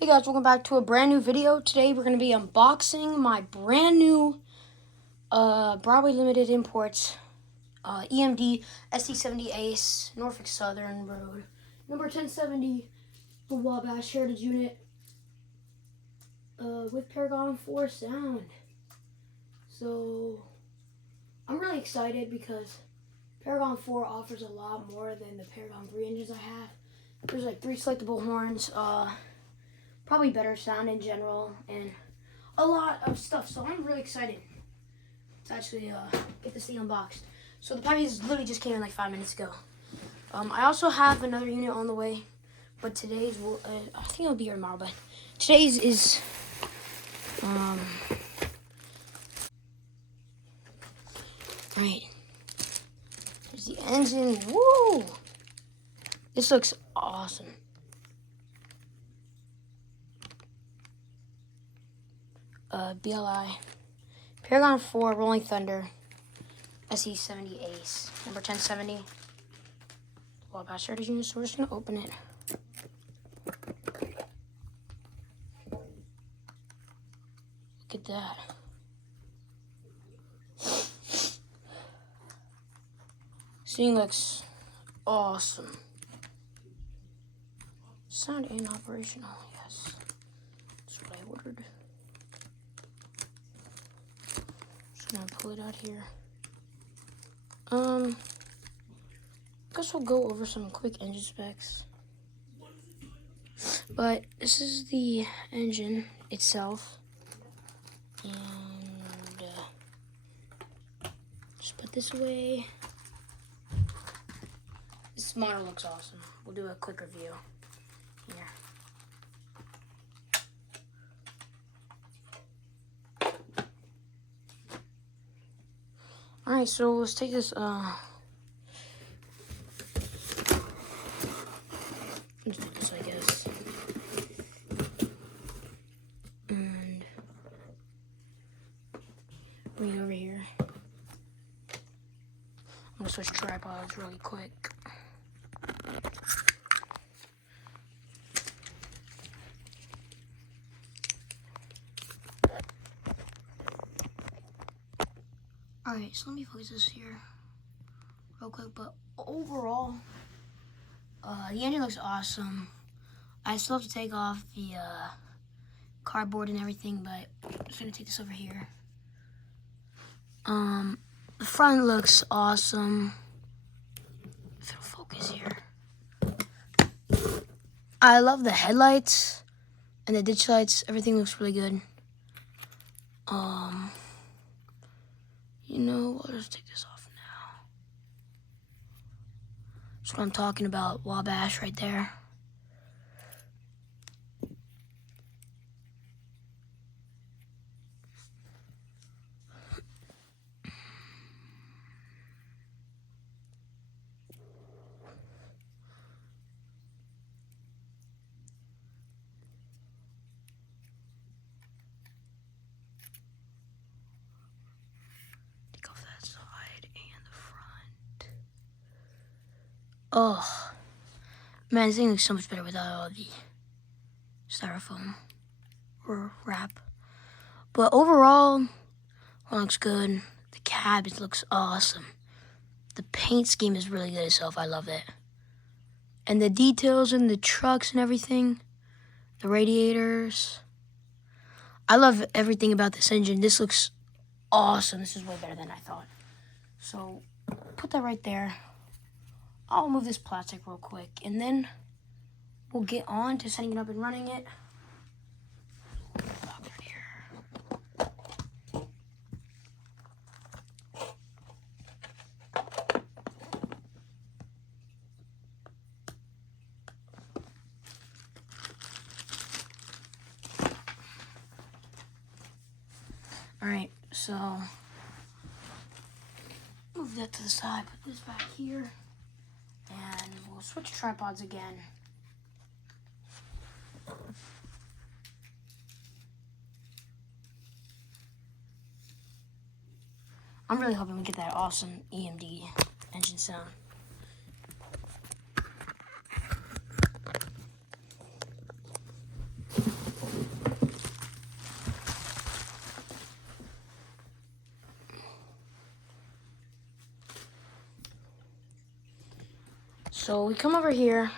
Hey guys, welcome back to a brand new video. Today we're going to be unboxing my brand new Broadway Limited Imports EMD SD70ACE Norfolk Southern Road number 1070, the Wabash Heritage Unit with Paragon 4 sound. So I'm really excited because Paragon 4 offers a lot more than the Paragon 3 engines I have. There's like 3 selectable horns, probably better sound in general, and a lot of stuff. So I'm really excited to actually get this thing unboxed. So the packages literally just came in like 5 minutes ago. I also have another unit on the way, but today's will I think it'll be here tomorrow. But today's is right. There's the engine. Woo! This looks awesome. BLI Paragon 4 Rolling Thunder SD70ACE number 1070 Wabash Heritage Unit. So we're just gonna open it. Look at that. This thing looks awesome. Sound and operational, yes. That's what I ordered. Just gonna pull it out here. Guess we'll go over some quick engine specs. But this is the engine itself. And just put this away. This model looks awesome. We'll do a quick review here. Alright, so let's take this let's do this, I guess. And bring it over here. I'm gonna switch tripods really quick. Alright, so let me place this here real quick, but overall, the engine looks awesome. I still have to take off the cardboard and everything, but I'm just gonna take this over here. The front looks awesome. If it'll focus here. I love the headlights and the ditch lights. Everything looks really good. You know, I'll just take this off now. That's what I'm talking about, Wabash right there. Take off that side and the front. Oh, man, this thing looks so much better without all the styrofoam or wrap. But overall, it looks good. The cab looks awesome. The paint scheme is really good itself. I love it. And the details in the trucks and everything, the radiators. I love everything about this engine. This looks awesome. This is way better than I thought. So put that right there. I'll remove this plastic real quick, and then we'll get on to setting it up and running it. Alright, so move that to the side, put this back here, and we'll switch tripods again. I'm really hoping we get that awesome EMD engine sound. So we come over here.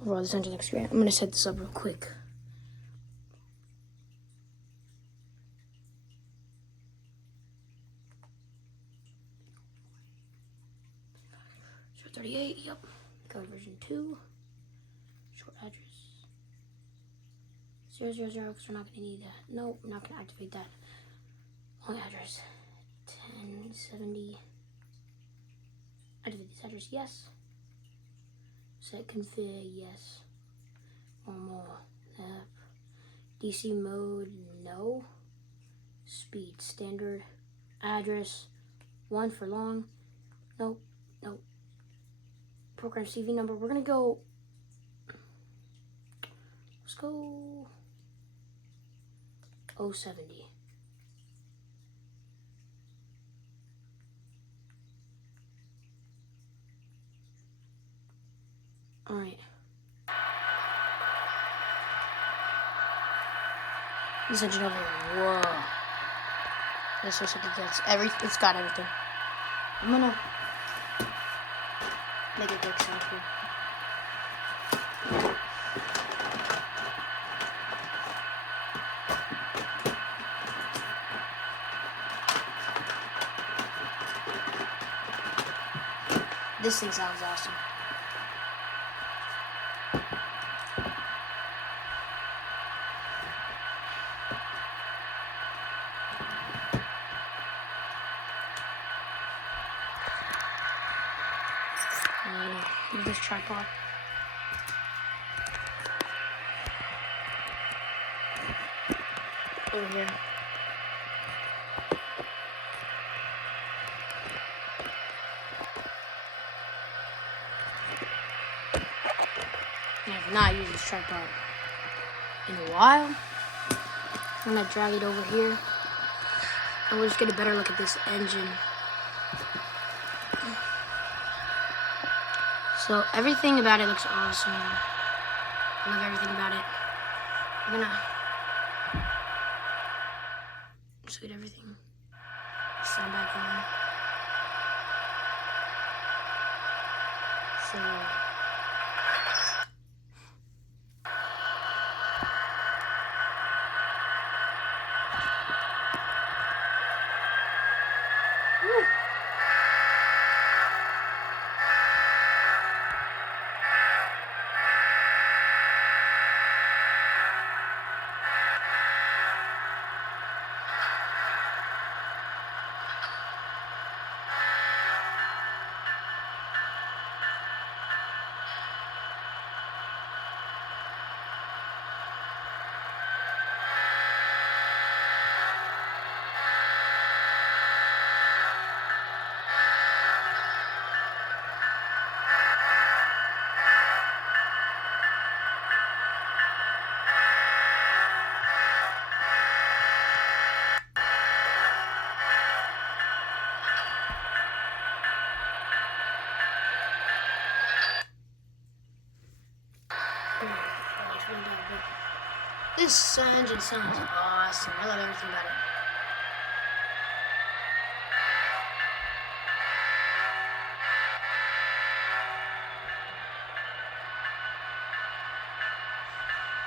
Bro, this engine looks great. I'm gonna set this up real quick. Short 38, yep. Code version 2. Short address. 000, because we're not gonna need that. No, we're not gonna activate that. Long address. 1070. Activate this address, yes. Set config, yes. One more. DC mode, no. Speed, standard. Address, 1 for long. Nope, nope. Program CV number, we're gonna go, let's go 070. All right. This engine over here, whoa. This looks like it gets it's got everything. I'm gonna make a big sound here. This thing sounds awesome. Move this tripod. Over here. I've not used this tripod in a while. I'm gonna drag it over here, and we'll just get a better look at this engine. So everything about it looks awesome. I love everything about it. I'm gonna just get everything. Sound back on. So this engine sounds awesome. I love everything about it.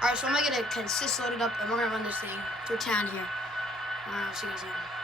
Alright, so I'm gonna get a consist loaded up and we're gonna run this thing through town here. Alright, I'll see you guys later.